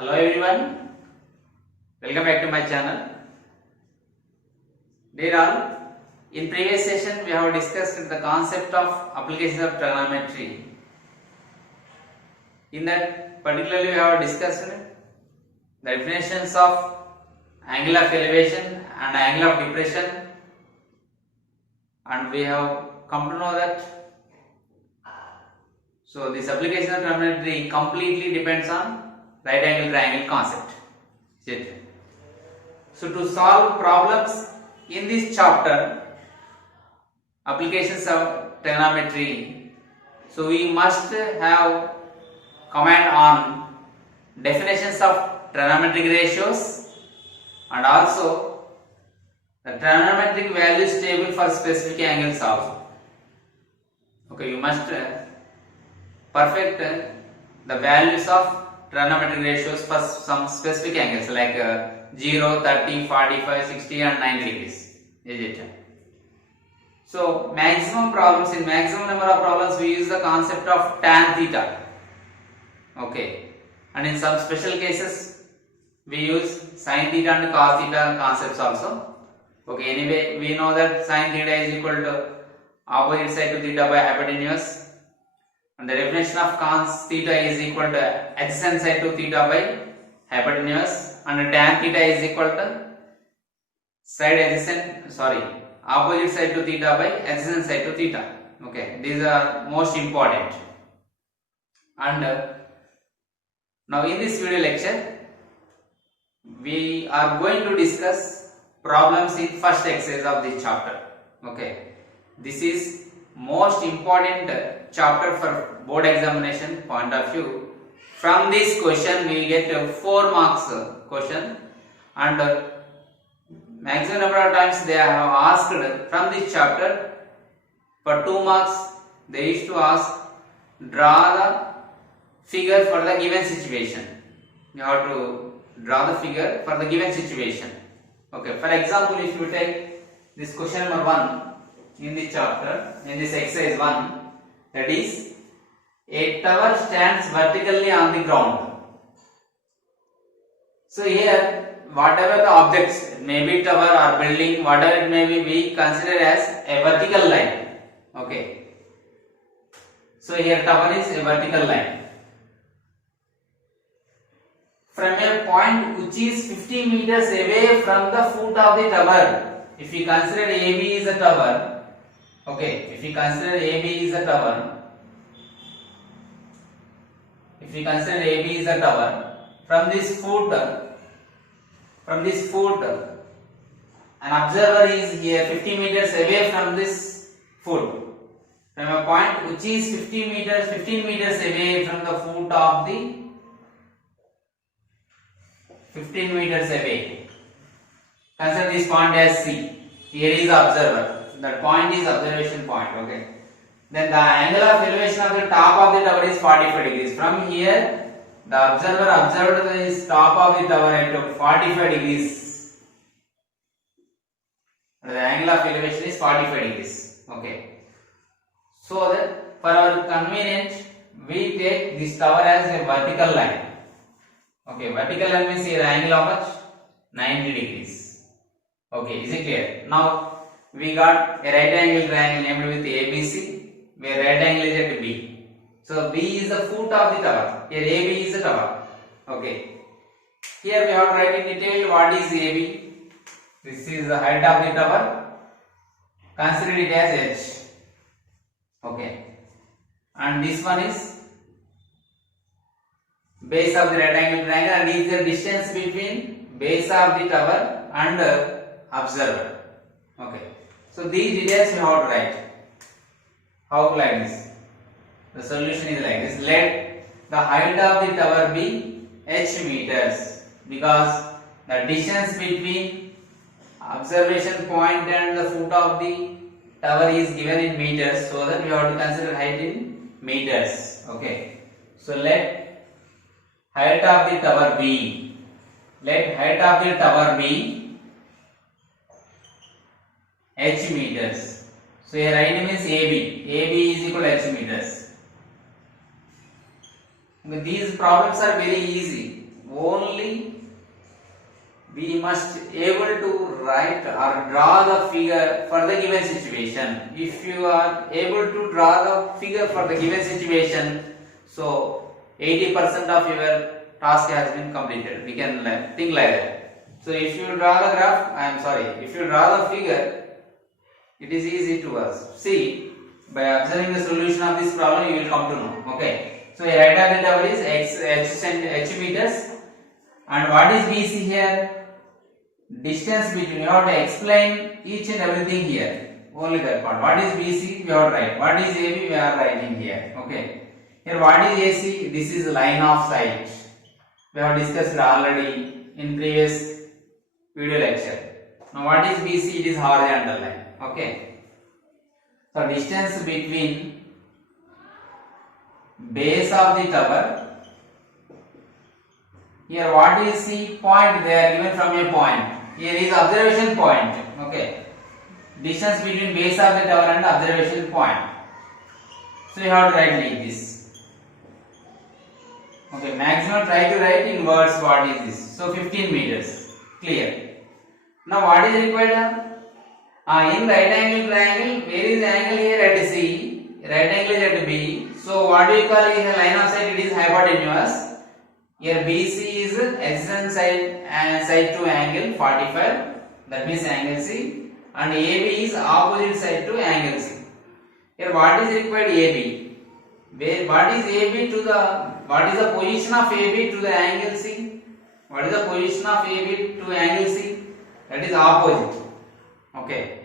Hello everyone, welcome back to my channel. Dear all, in previous session we have discussed the concept of applications of trigonometry. In that particularly we have discussed the definitions of angle of elevation and angle of depression, and we have come to know that so this application of trigonometry completely depends on right angle triangle concept. So to solve problems in this chapter, applications of trigonometry, so we must have command on definitions of trigonometric ratios and also the trigonometric values table for specific angles also. Okay, you must perfect the values of trigonometric ratios for some specific angles like 0, 30, 45, 60 and 90 degrees. Is it? So maximum problems, in maximum number of problems we use the concept of tan theta. Okay, and in some special cases we use sin theta and cos theta concepts also. Okay, anyway we know that sin theta is equal to opposite side to theta by hypotenuse, and the definition of cos theta is equal to adjacent side to theta by hypotenuse, and tan theta is equal to opposite side to theta by adjacent side to theta. Okay, these are most important. And now in this video lecture we are going to discuss problems in first exercise of this chapter. Okay, this is most important chapter for board examination point of view. From this question we get a 4 marks question, and maximum number of times they have asked from this chapter for 2 marks. They used to ask draw the figure for the given situation. You have to draw the figure for the given situation. Okay, for example, if you take this question number 1 in this chapter, in this exercise 1, that is, a tower stands vertically on the ground. So here whatever the objects, maybe tower or building, whatever it may be, we consider as a vertical line. Okay, so here tower is a vertical line. From a point which is 50 meters away from the foot of the tower, if we consider AB is a tower, okay, if we consider AB is a tower, from this foot, an observer is here 50 meters away from this foot. From a point which is 15 meters away from the foot of the 15 meters away. Consider this point as C. Here is the observer. That point is observation point. Okay. Then the angle of elevation of the top of the tower is 45 degrees. From here, the observer observed this top of the tower at 45 degrees. The angle of elevation is 45 degrees. Okay. So that for our convenience, we take this tower as a vertical line. Okay, vertical line means here angle how much? 90 degrees. Okay, is it clear? Now we got a right angle triangle named with ABC, where right angle is at B. So B is the foot of the tower. Here AB is the tower. Okay. Here we have to write in detail what is AB. This is the height of the tower. Consider it as H. Okay. And this one is base of the right angle triangle, and is the distance between base of the tower and observer. Okay. So these details we have to write. How like this? The solution is like this. Let the height of the tower be h meters, because the distance between observation point and the foot of the tower is given in meters, so that we have to consider height in meters. Okay. So let height of the tower be. Let height of the tower be h meters. So here height means AB. AB is equal to h meters. These problems are very easy. only we must able to write or draw the figure for the given situation. If you are able to draw the figure for the given situation, so 80% of your task has been completed. We can think like that. So if you draw the graph, if you draw the figure, it is easy to us. See, by observing the solution of this problem, you will come to know. Okay. So height of the tower is h meters, and what is BC here? Distance between. You have to explain each and everything here. Only that part. What is BC? We have to write. What is AB? We are writing here. Okay. Here, what is AC? This is line of sight. We have discussed already in previous video lecture. Now, what is BC? It is horizontal line. Okay. So, distance between base of the tower. Here, what is the point? They are given from a point. Here is observation point. Okay. Distance between base of the tower and observation point. So, you have to write like this. Okay. Maximum try to write in words what is this. So, 15 meters. Clear. Now, what is required? In right angle triangle, where is the angle here at C? Right angle is at B. So, what do you call it? Here line of sight, it is hypotenuse. Here BC is adjacent side to angle 45, that means angle C, and AB is opposite side to angle C. Here what is required? AB. What is AB to the, what is the position of AB to the angle C? What is the position of AB to angle C? That is opposite. Okay.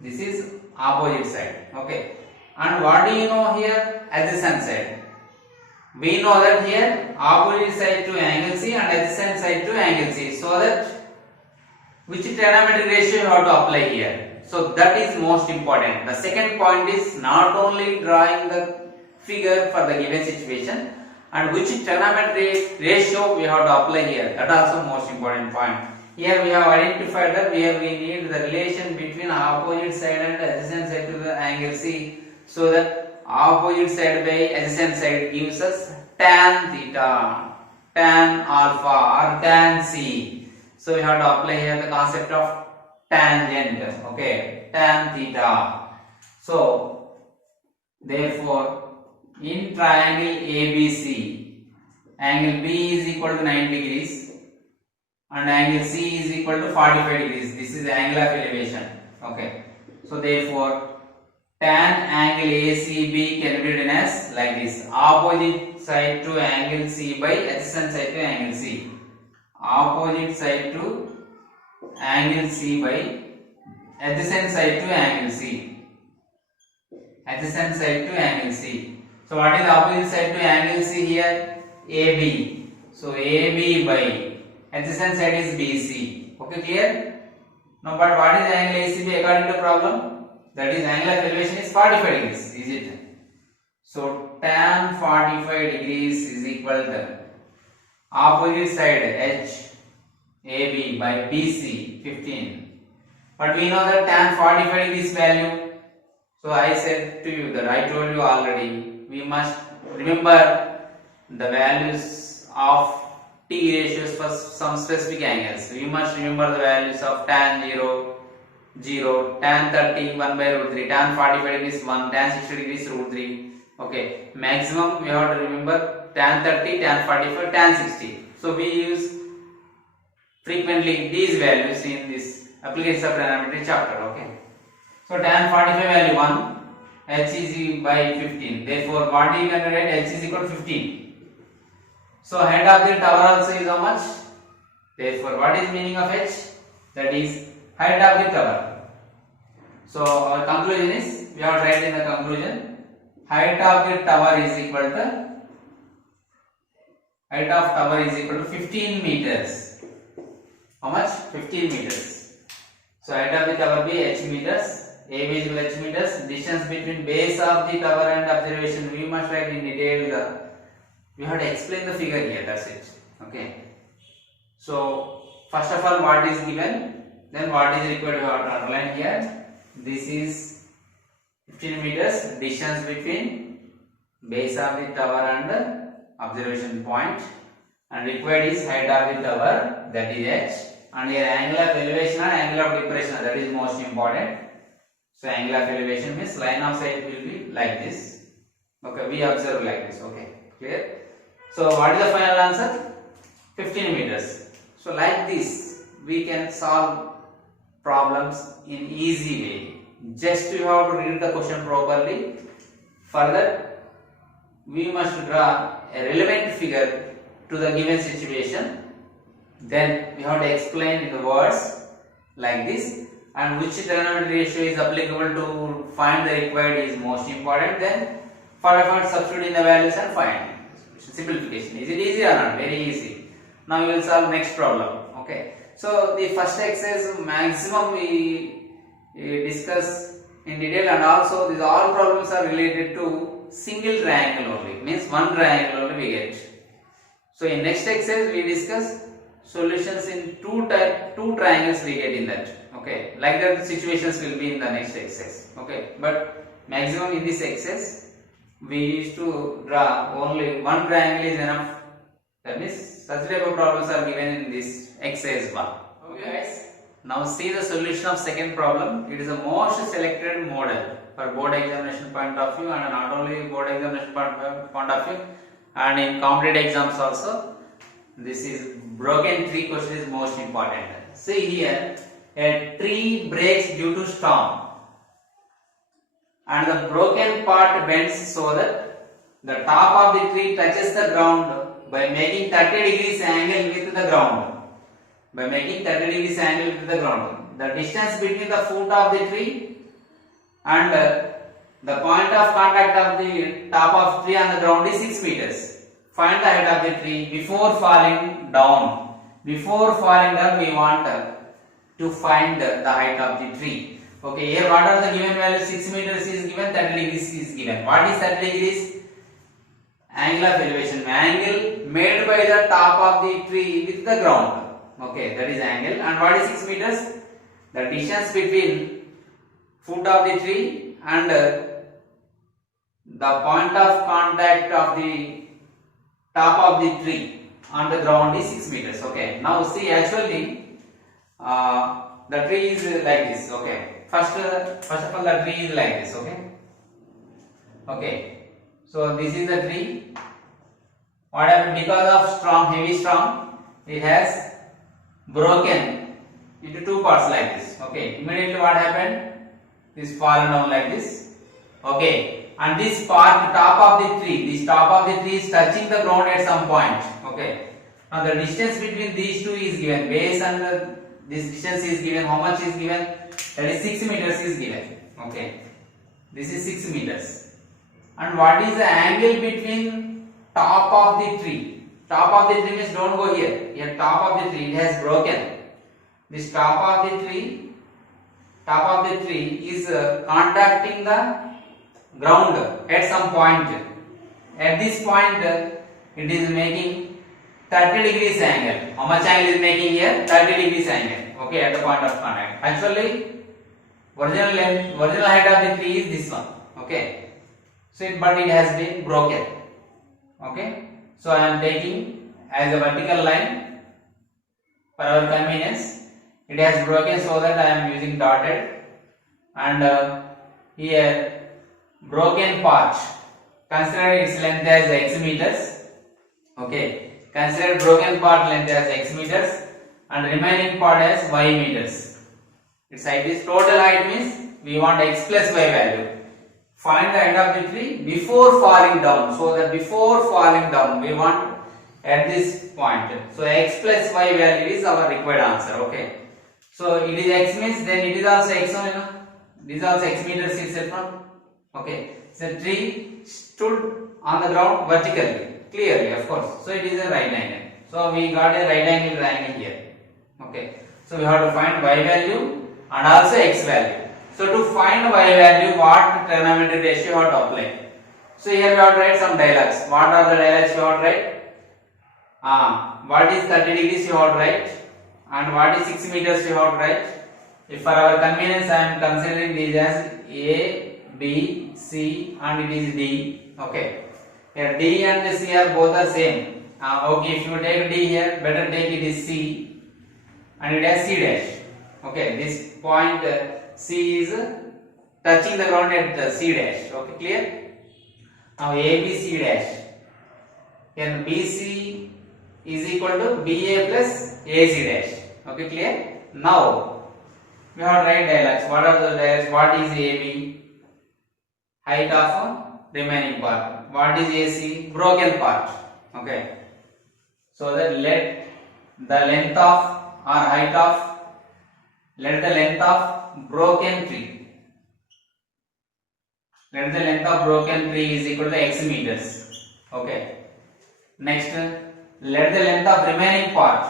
This is opposite side. Okay. And what do you know here? Adjacent side. We know that here opposite side to angle C and adjacent side to angle C. So that which trigonometric ratio you have to apply here. So that is most important. The second point is not only drawing the figure for the given situation, and which trigonometric ratio we have to apply here. That also most important point. Here we have identified that here we need the relation between opposite side and adjacent side to the angle C, so that opposite side by adjacent side gives us tan theta, tan alpha or tan C. So we have to apply here the concept of tangent. Okay, tan theta. So therefore in triangle ABC, angle B is equal to 90 degrees and angle C is equal to 45 degrees. This is the angle of elevation. Okay. So therefore tan angle ACB can be written as like this: opposite side to angle C by adjacent side to angle C. Opposite side to angle C by adjacent side to angle C. Adjacent side to angle C. So what is opposite side to angle C here? AB. So AB by adjacent side is BC. Okay, clear? Now, but what is angle ACB according to problem? That is angle of elevation is 45 degrees, is it? So tan 45 degrees is equal to opposite side H AB by BC 15. But we know that tan 45 degrees value. So I said to you that I told you already, we must remember the values of T ratios for some specific angles. We must remember the values of tan 0, 0, tan 30, 1 by root 3, tan 45 degrees 1, tan 60 degrees root 3. Okay, maximum we have to remember tan 30, tan 45, tan 60. So we use frequently these values in this application of trigonometry chapter. Okay, so tan 45 value 1, H is by 15. Therefore, what do you can write? H is equal to 15. So height of the tower also is how much? Therefore, what is meaning of H? That is height of the tower. So our conclusion is, we have to write in the conclusion, height of the tower is equal to 15 meters. How much? 15 meters. So height of the tower be H meters, AB is equal to H meters. Distance between base of the tower and observation we must write in detail. We have to explain the figure here. That's it. Okay. So first of all, what is given, then what is required, we have to underline here. This is 15 meters distance between base of the tower and observation point, and required is height of the tower, that is h, and here angle of elevation and angle of depression, that is most important. So angle of elevation means line of sight will be like this. Okay, we observe like this. Okay, clear? So what is the final answer? 15 meters. So like this we can solve problems in easy way. Just you have to read the question properly. Further, we must draw a relevant figure to the given situation. Then we have to explain in the words like this, and which trigonometry ratio is applicable to find the required is most important. Then further substitute in the values and find. Simplification. Is it easy or not? Very easy. Now we will solve next problem. Okay. So the first exercise maximum we discuss in detail, and also these all problems are related to single triangle only. Means one triangle only we get. So in next exercise we discuss solutions in two triangles we get in that. Okay. Like that situations will be in the next exercise. Okay. But maximum in this exercise we used to draw only one triangle is enough. That means such type of problems are given in this exercise 1. Okay guys. Now see the solution of second problem. It is the most selected model for board examination point of view, and not only board examination point of view, and in competitive exams also. This is broken tree question is most important. See here, a tree breaks due to storm, and the broken part bends so that the top of the tree touches the ground by making 30 degrees angle with the ground. By making 30 degrees angle with the ground. The distance between the foot of the tree and the point of contact of the top of tree on the ground is 6 meters. Find the height of the tree before falling down. Before falling down we want to find the height of the tree. Okay, here what are the given values? 6 meters is given, 30 degrees is given. What is 30 degrees? Angle of elevation. Angle made by the top of the tree with the ground. Okay, that is angle. And what is 6 meters? The distance between foot of the tree and the point of contact of the top of the tree on the ground is 6 meters. Okay, now see, actually the tree is like this. Okay. First of all, the tree is like this. Okay. So this is the tree. What happened? Because of heavy storm, it has broken into two parts like this. Okay. Immediately what happened? This fallen down like this. Okay. And this part, top of the tree, this top of the tree is touching the ground at some point. Okay. Now the distance between these two is given. Base and this distance is given. How much is given? That is 6 meters is given. Okay. This is 6 meters. And what is the angle between top of the tree? Top of the tree means don't go here. Here top of the tree, it has broken. This top of the tree is contacting the ground at some point. At this point, it is making 30 degrees angle. How much angle is making here? 30 degrees angle. Okay, at the point of contact. Actually, original height of the tree is this one. Okay. So, but it has been broken. Okay. So, I am taking as a vertical line for our convenience. It has broken, so that I am using dotted, and here broken part, consider its length as x meters. Okay. Consider broken part length as x meters and remaining part as y meters. Its height is total height means we want x plus y value. Find the height of the tree before falling down. So that before falling down we want at this point. So x plus y value is our required answer. Okay. So it is x means then it is also x only. This is also x meters itself. Okay. So tree stood on the ground vertically. Clearly, of course. So it is a right angle. So we got a right angle triangle here. Okay. So we have to find y value and also x value. So to find y value, what trigonometry ratio you have to apply? So here we have to write some dialogues. What are the dialogues you have to write? What is 30 degrees you have to write, and what is 6 meters you have to write. If for our convenience I am considering these as A, B, C and it is D. Okay. Here D and C are both the same. Okay, if you take D here, better take it is C, and it has C dash. Okay, this point C is touching the ground at the C dash. Okay, clear? Now ABC dash. Then BC is equal to BA plus AC dash. Okay, clear? Now we have to write dialects. What are the dialects? What is AB? Height of remaining part. What is AC? Broken part. Okay. So that let the length of or height of, let the length of broken tree. Let the length of broken tree is equal to x meters. Okay. Next, let the length of remaining part.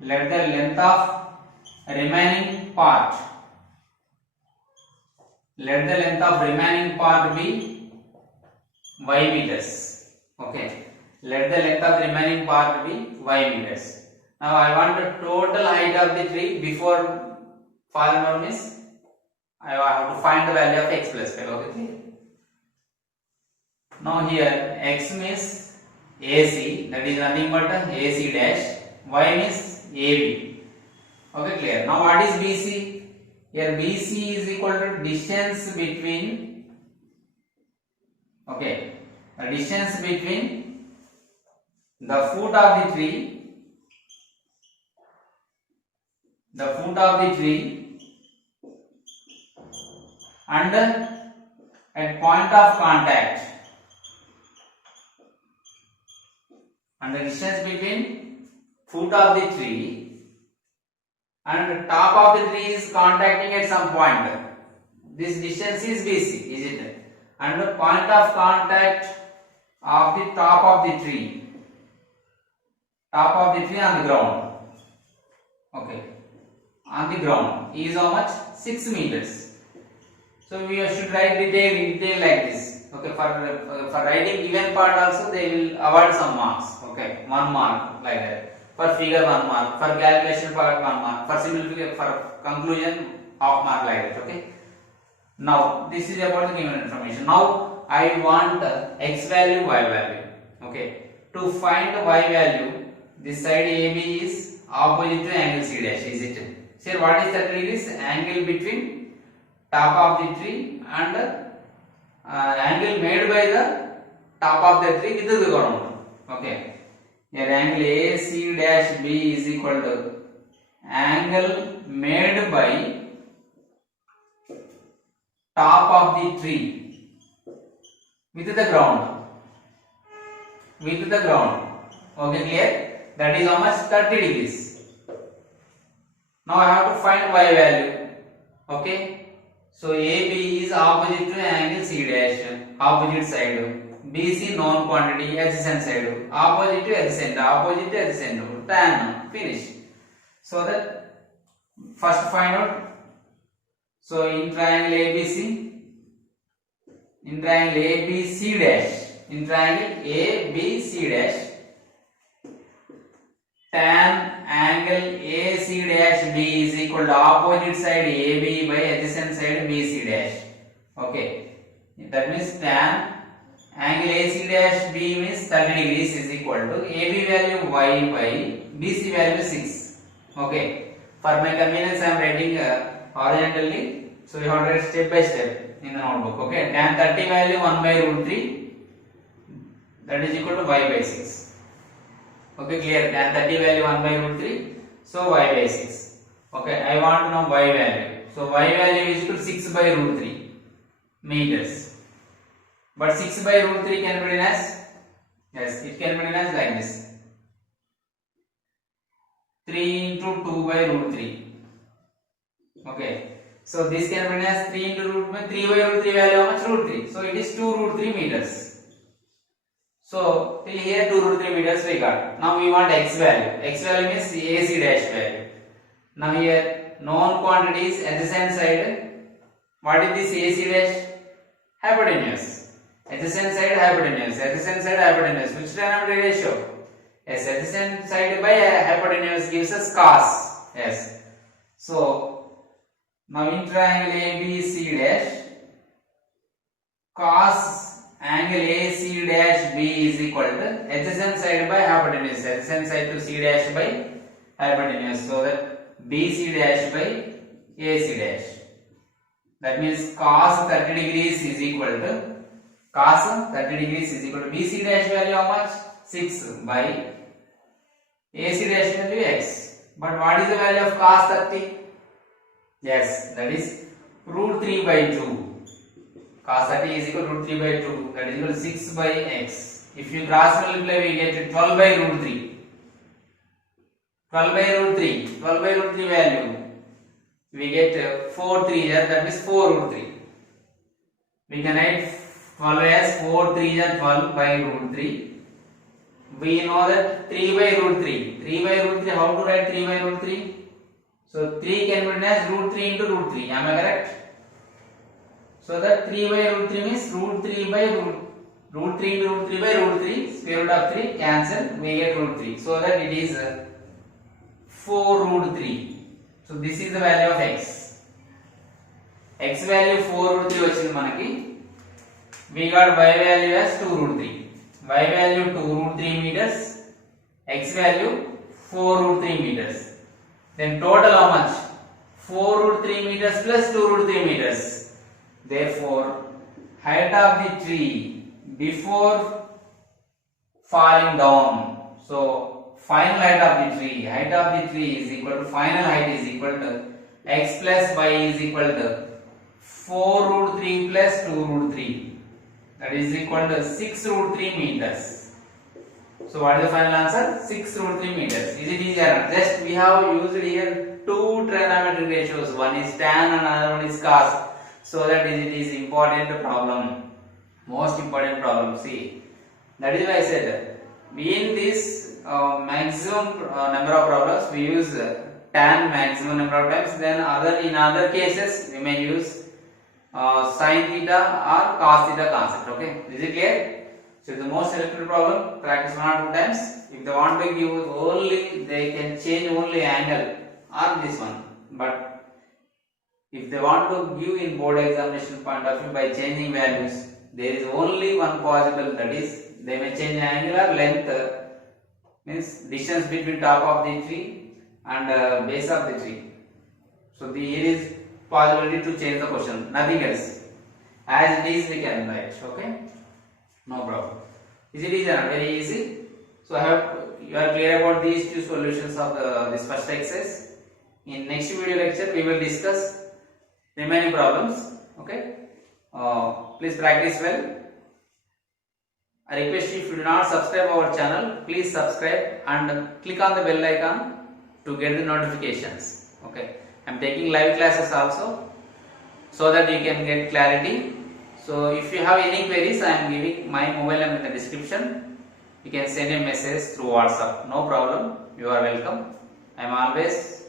Let the length of remaining part. Let the length of remaining part be y meters. Okay. Let the length of remaining part be y meters. Now I want the total height of the tree before fallen means I have to find the value of x plus 5. Okay. Now here x means AC, that is nothing but AC dash. Y means AB. Okay, clear. Now what is BC? Here BC is equal to distance between, okay, the distance between the foot of the tree, and at point of contact, and the distance between foot of the tree and top of the tree is contacting at some point. This distance is BC, is it? And the point of contact of the top of the tree on the ground. Okay, on the ground is how much? 6 meters. So we should write detail like this. Okay, for writing given part also they will award some marks. Okay, 1 mark like that. For figure 1 mark, for calculation part 1 mark, for simplification, for conclusion half mark like that. Okay. Now this is about the given information. Now I want x value, y value. Okay. To find y value, this side AB is opposite to angle C dash, is it? Sir, what is 30 degrees? Angle between top of the tree and angle made by the top of the tree with the ground. Okay. Here angle AC dash B is equal to angle made by top of the tree with the ground. Okay, clear? That is how much? 30 degrees. Now I have to find y value. Okay. So AB is opposite to angle C dash, opposite side. BC known quantity, adjacent side, opposite to adjacent, tan, finish. So that first find out. So in triangle ABC dash, tan angle AC dash B is equal to opposite side AB by adjacent side BC dash. Okay, that means tan angle AC dash B means 30 degrees is equal to AB value y by BC value 6. Okay, for my convenience I am writing horizontally, so you have to write step by step in the notebook. Okay, tan 30 value 1 by root 3, that is equal to y by 6. Okay, clear? Tan 30 value 1 by root 3, so y by 6. Okay, I want to know y value. So y value is equal to 6 by root 3 meters. But 6 by root 3 can be written as, yes, it can be written as like this. 3 into 2 by root 3. Okay. So this can be written as 3 into root 3 by root 3 value how much? Root 3. So it is 2 root 3 meters. So till here 2 root 3 meters we got. Now we want x value. X value means AC dash value. Now here known quantities adjacent side. What is this AC dash? Hypotenuse. Adjacent side hypotenuse. Which trigonometric ratio? Yes, adjacent side by hypotenuse gives us cos. Yes. So now in triangle ABC dash, cos angle AC dash B is equal to adjacent side by hypotenuse. Adjacent side to C dash by hypotenuse. So that BC dash by AC dash. That means cos 30 degrees is equal to BC dash value how much? 6 by AC dash value x. But what is the value of cos 30? Yes, that is root 3 by 2. Cos 30 is equal to root 3 by 2. That is equal to 6 by x. If you cross multiply, we get 12 by root 3. 12 by root 3. 12 by root 3 value. We get 4 3 here, that is 4 root 3. We can write 12 as 4 3 are 12 by root 3. We know that 3 by root 3. 3 by root 3, how to write 3 by root 3? So 3 can be written as root 3 into root 3. Am I correct? So that 3 by root 3 means root 3 by root 3 into root 3 by root 3. Square root of 3 cancel. We get root 3. So that it is 4 root 3. So this is the value of x. X value 4 root 3 వచ్చింది మనకి. We got y value as 2 root 3. Y value 2 root 3 meters. X value 4 root 3 meters. Then total how much? 4 root 3 meters plus 2 root 3 meters. Therefore, height of the tree before falling down. So final height of the tree is equal to final height is equal to x plus y is equal to 4 root 3 plus 2 root 3. That is equal to 6 root 3 meters. So what is the final answer? 6 root 3 meters. Is it easy or not? Just we have used here two trigonometric ratios. One is tan and another one is cos. So that it is important problem. Most important problem. See, that is why I said in this maximum number of problems we use tan maximum number of times. Then in other cases we may use sin theta or cos theta concept. Okay, is it clear? So the most selected problem, practice 1 or 2 times. If they want to give only, they can change only angle or this one. But if they want to give in board examination point of view by changing values, there is only one possible, that is they may change angular length, means distance between top of the tree and base of the tree. So here is possibility to change the question, nothing else. As it is we can write. Okay, no problem. Is it easy? Very easy. So I hope you are clear about these two solutions of this first exercise. In next video lecture we will discuss remaining problems. Okay, please practice well. I request you, if you do not subscribe our channel, please subscribe and click on the bell icon to get the notifications. Okay, I am taking live classes also, so that you can get clarity. So if you have any queries, I am giving my mobile number in the description. You can send a message through WhatsApp. No problem. You are welcome. I am always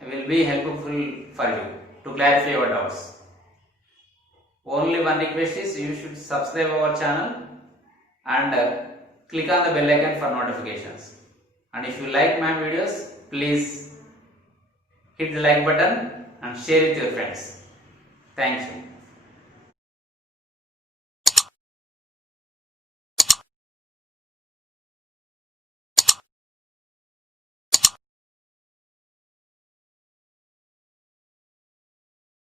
will be helpful for you to clarify your doubts. Only one request is you should subscribe our channel and click on the bell icon for notifications. And if you like my videos, please hit the like button and share with your friends. Thank you.